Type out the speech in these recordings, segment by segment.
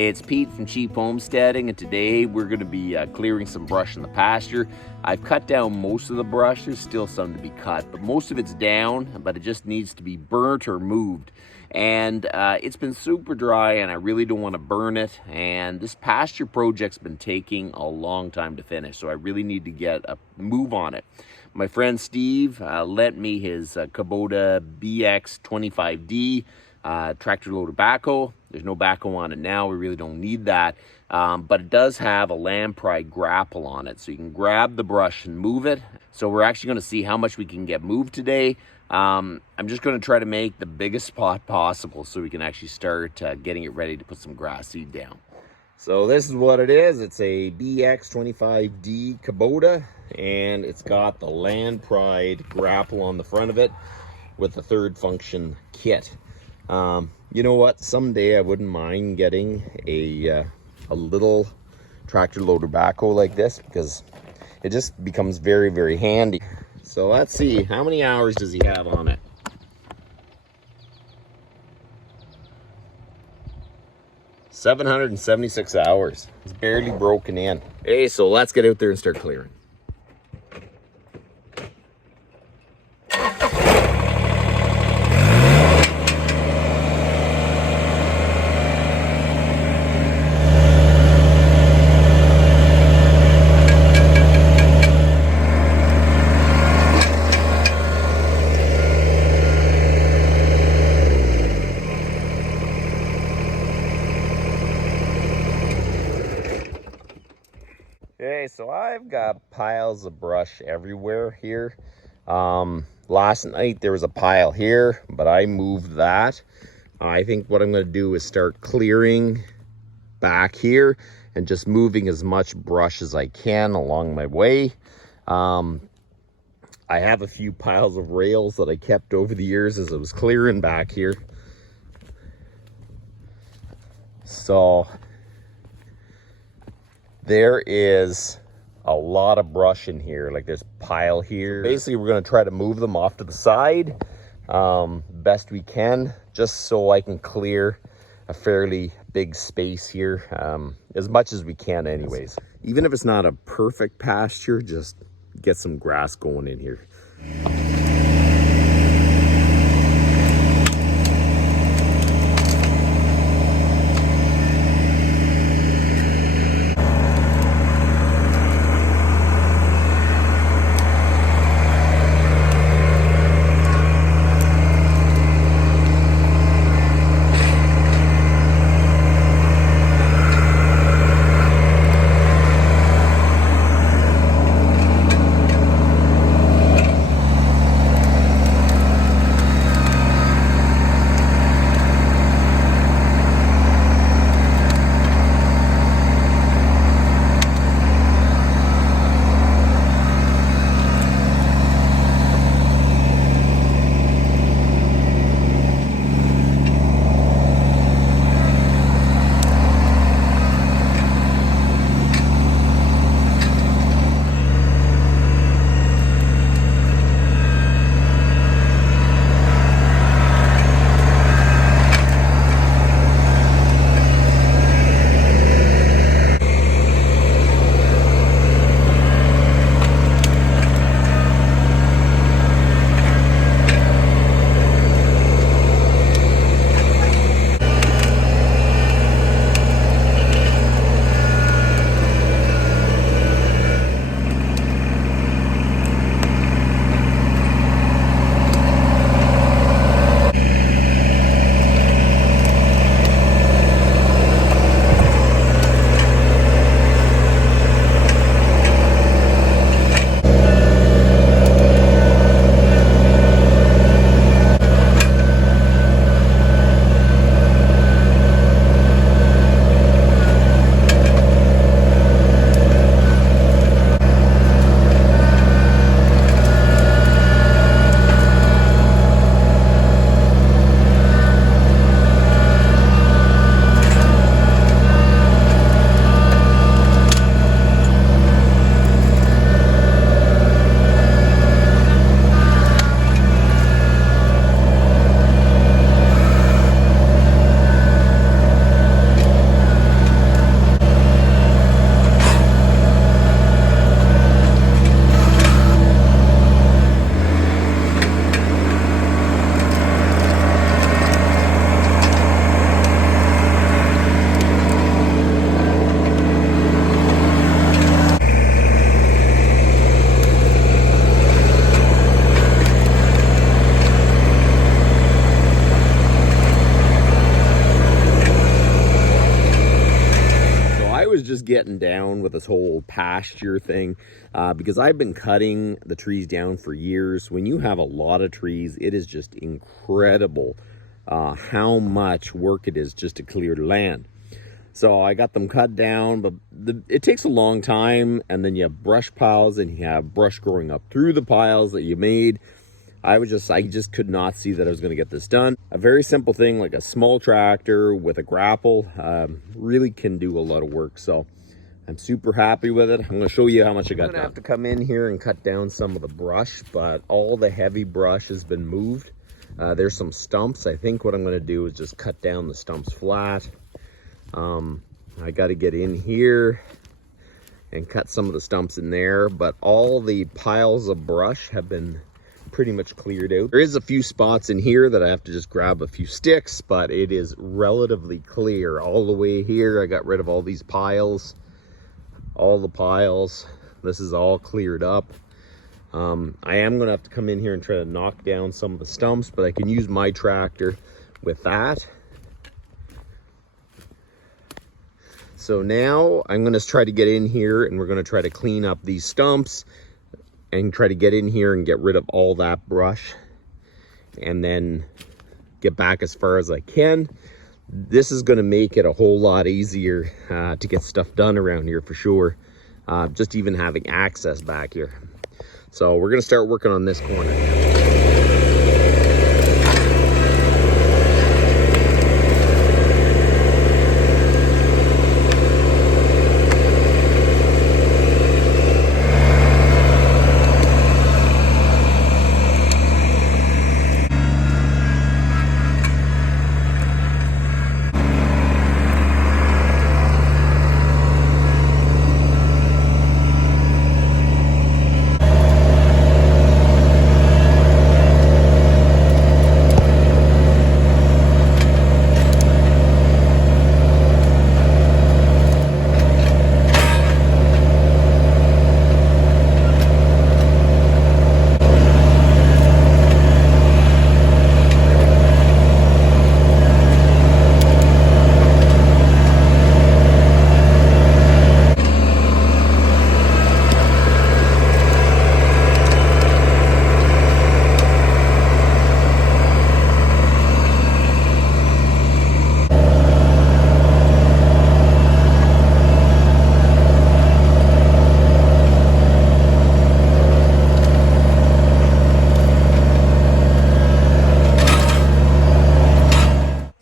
It's Pete from Cheap Homesteading, and today we're going to be clearing some brush in the pasture. I've cut down most of the brush. There's still some to be cut, but most of it's down, but it just needs to be burnt or moved. And it's been super dry, and I really don't want to burn it. And this pasture project's been taking a long time to finish, so I really need to get a move on it. My friend Steve lent me his Kubota BX25D tractor loader backhoe. There's no backhoe on it now. We really don't need that. But it does have a land pry grapple on it, so you can grab the brush and move it. So we're actually going to see how much we can get moved today. I'm just going to try to make the biggest spot possible so we can actually start getting it ready to put some grass seed down. So this is what it is. It's a BX25D Kabota, and it's got the land pried grapple on the front of it with the third function kit. You know what? Someday I wouldn't mind getting a little tractor loader backhoe like this, because it just becomes very, very handy. So let's see, how many hours does he have on it? $776 hours. It's barely broken in. Hey, so let's get out there and start clearing. Okay, so I've got piles of brush everywhere here. Last night there was a pile here, but I moved that. I think what I'm going to do is start clearing back here and just moving as much brush as I can along my way. I have a few piles of rails that I kept over the years as I was clearing back here. So there is a lot of brush in here, like this pile here. Basically, we're going to try to move them off to the side best we can, just so I can clear a fairly big space here, as much as we can anyways. Even if it's not a perfect pasture, just get some grass going in here. getting down with this whole pasture thing because I've been cutting the trees down for years. When you have a lot of trees, it is just incredible how much work it is just to clear the land. So I got them cut down, but it takes a long time, and then you have brush piles and you have brush growing up through the piles that you made. I just could not see that I was going to get this done. A very simple thing like a small tractor with a grapple really can do a lot of work. So I'm super happy with it. I'm going to show you how much I got done. I'm going to have to come in here and cut down some of the brush, but all the heavy brush has been moved. There's some stumps. I think what I'm going to do is just cut down the stumps flat. I got to get in here and cut some of the stumps in there, but all the piles of brush have been pretty much cleared out. There is a few spots in here that I have to just grab a few sticks, but it is relatively clear all the way here. I got rid of all these piles, all the piles. This is all cleared up. I am gonna have to come in here and try to knock down some of the stumps, but I can use my tractor with that. So now I'm gonna try to get in here and we're gonna try to clean up these stumps and try to get in here and get rid of all that brush and then get back as far as I can. This is gonna make it a whole lot easier to get stuff done around here for sure. Just even having access back here. So we're gonna start working on this corner.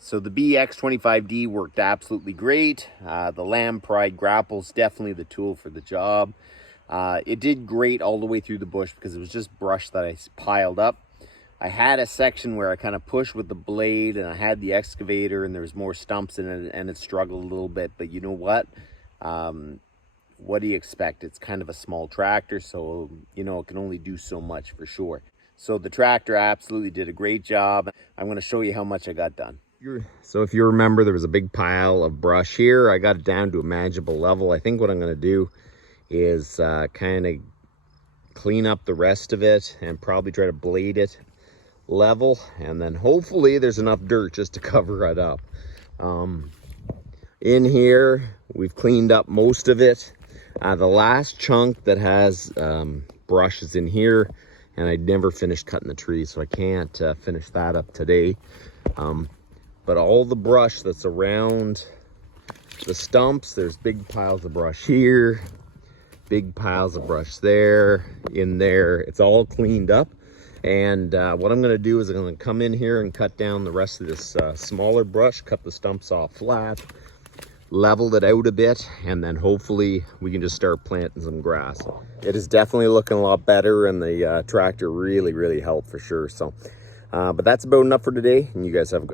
So the BX25D worked absolutely great. The Lamb Pride Grapple is definitely the tool for the job. It did great all the way through the bush because it was just brush that I piled up. I had a section where I kind of pushed with the blade and I had the excavator and there was more stumps in it and it struggled a little bit. But you know what? What do you expect? It's kind of a small tractor, so you know it can only do so much for sure. So the tractor absolutely did a great job. I'm going to show you how much I got done. So if you remember, there was a big pile of brush here. I got it down to a manageable level. I think what I'm going to do is kind of clean up the rest of it and probably try to blade it level, and then hopefully there's enough dirt just to cover it up. In here we've cleaned up most of it. The last chunk that has brush is in here, and I never finished cutting the tree, so I can't finish that up today. But all the brush that's around the stumps, there's big piles of brush here, big piles of brush there, in there. It's all cleaned up. And what I'm going to do is I'm going to come in here and cut down the rest of this smaller brush, cut the stumps off flat, leveled it out a bit, and then hopefully we can just start planting some grass. It is definitely looking a lot better, and the tractor really helped for sure. So but that's about enough for today, and you guys have a